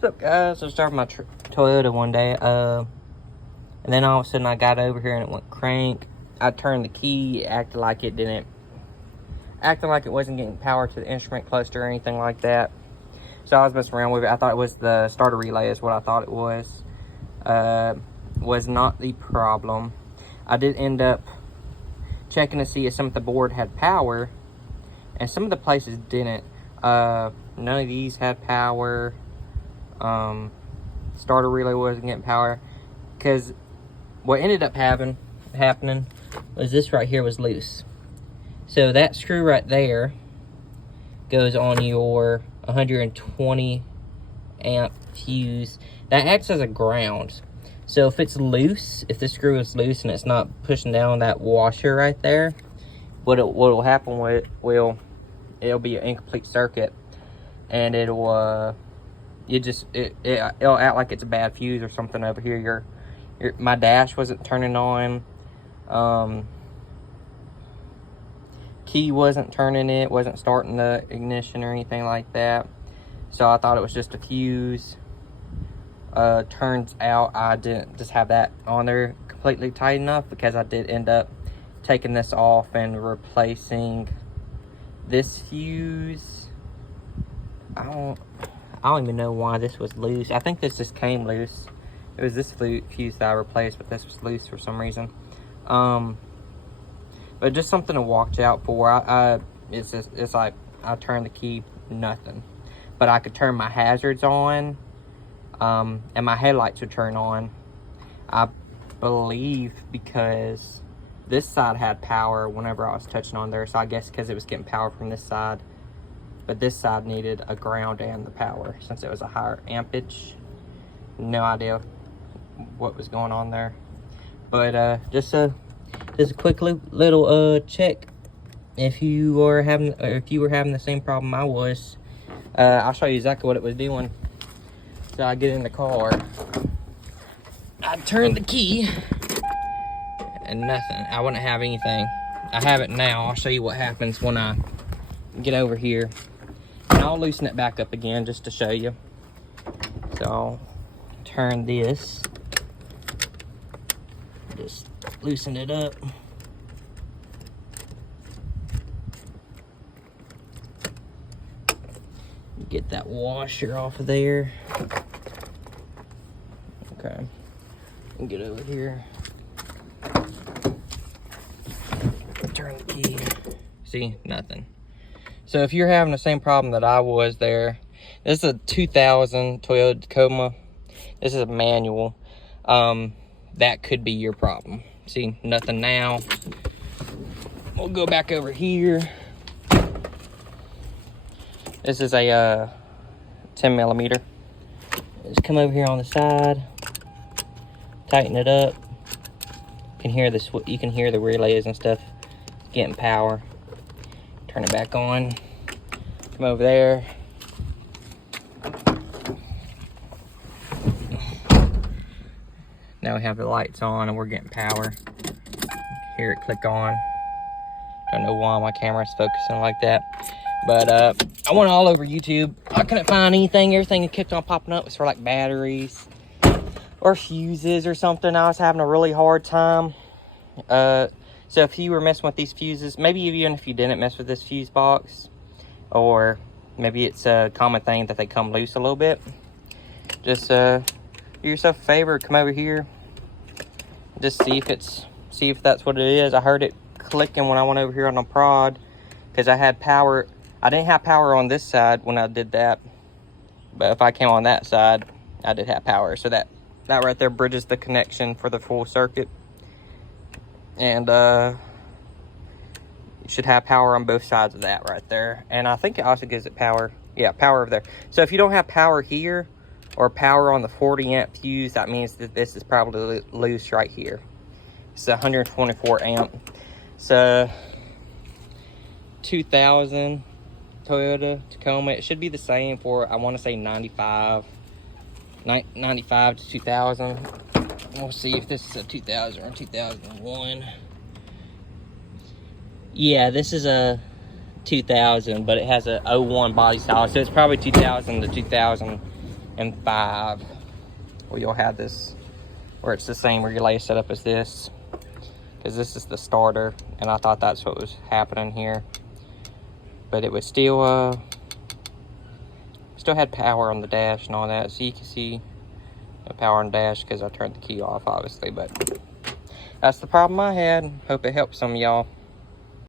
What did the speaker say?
What's up, guys? I started my Toyota one day, and then all of a sudden I got over here and it went crank. I turned the key, acted like it wasn't getting power to the instrument cluster or anything like that. So I was messing around with it. I thought it was the starter relay is what I thought it was. Was not the problem. I did end up checking to see if some of the board had power, and some of the places didn't. None of these had power. Starter relay wasn't getting power, because what ended up happening was this right here was loose. So that screw right there goes on your 120 amp fuse that acts as a ground. So if it's loose, if this screw is loose and it's not pushing down that washer right there, what will happen with it'll be an incomplete circuit, and it'll act like it's a bad fuse or something over here. My dash wasn't turning on. Key wasn't turning, it wasn't starting the ignition or anything like that. So I thought it was just a fuse. Turns out I didn't just have that on there completely tight enough, because I did end up taking this off and replacing this fuse. I don't even know why this was loose. I think this just came loose. It was this fuse that I replaced, but this was loose for some reason. But just something to watch out for. It's like I turned the key, nothing. But I could turn my hazards on, and my headlights would turn on. I believe because this side had power whenever I was touching on there. So I guess because it was getting power from this side. But this side needed a ground and the power, since it was a higher ampage. No idea what was going on there. But just a quick little check. If you were having the same problem I was, I'll show you exactly what it was doing. So I get in the car, I turn the key, and nothing. I wouldn't have anything. I have it now. I'll show you what happens when I get over here. And I'll loosen it back up again just to show you. So I'll turn this. Just loosen it up. Get that washer off of there. Okay. And get over here. Turn the key. See, nothing. So if you're having the same problem that I was there, this is a 2000 Toyota Tacoma. This is a manual. That could be your problem. See, nothing now. We'll go back over here. This is a 10 millimeter. Just come over here on the side, tighten it up. You can hear the relays and stuff getting power. Turn it back on. Come over there. Now we have the lights on and we're getting power. Hear it click on. Don't know why my camera's focusing like that. But I went all over YouTube. I couldn't find anything. Everything that kept on popping up was for like batteries or fuses or something. I was having a really hard time. So if you were messing with these fuses, maybe even if you didn't mess with this fuse box, or maybe it's a common thing that they come loose a little bit, just do yourself a favor, come over here, just see if that's what it is. I heard it clicking when I went over here on the prod, because I had power. I didn't have power on this side when I did that, but if I came on that side, I did have power. So that right there bridges the connection for the full circuit. And you should have power on both sides of that right there. And I think it also gives it power. Yeah, power over there. So if you don't have power here, or power on the 40 amp fuse, that means that this is probably loose right here. It's 124 amp. So 2000 Toyota Tacoma. It should be the same for, I want to say 95 to 2000. We'll see if this is a 2000 or 2001. Yeah, this is a 2000, but it has a 01 body style, so it's probably 2000 to 2000 and 5, where you'll have this, where it's the same relay setup as this, because this is the starter, and I thought that's what was happening here. But it was still had power on the dash and all that, so you can see the power on the dash because I turned the key off, obviously. But that's the problem I had. Hope it helps some of y'all.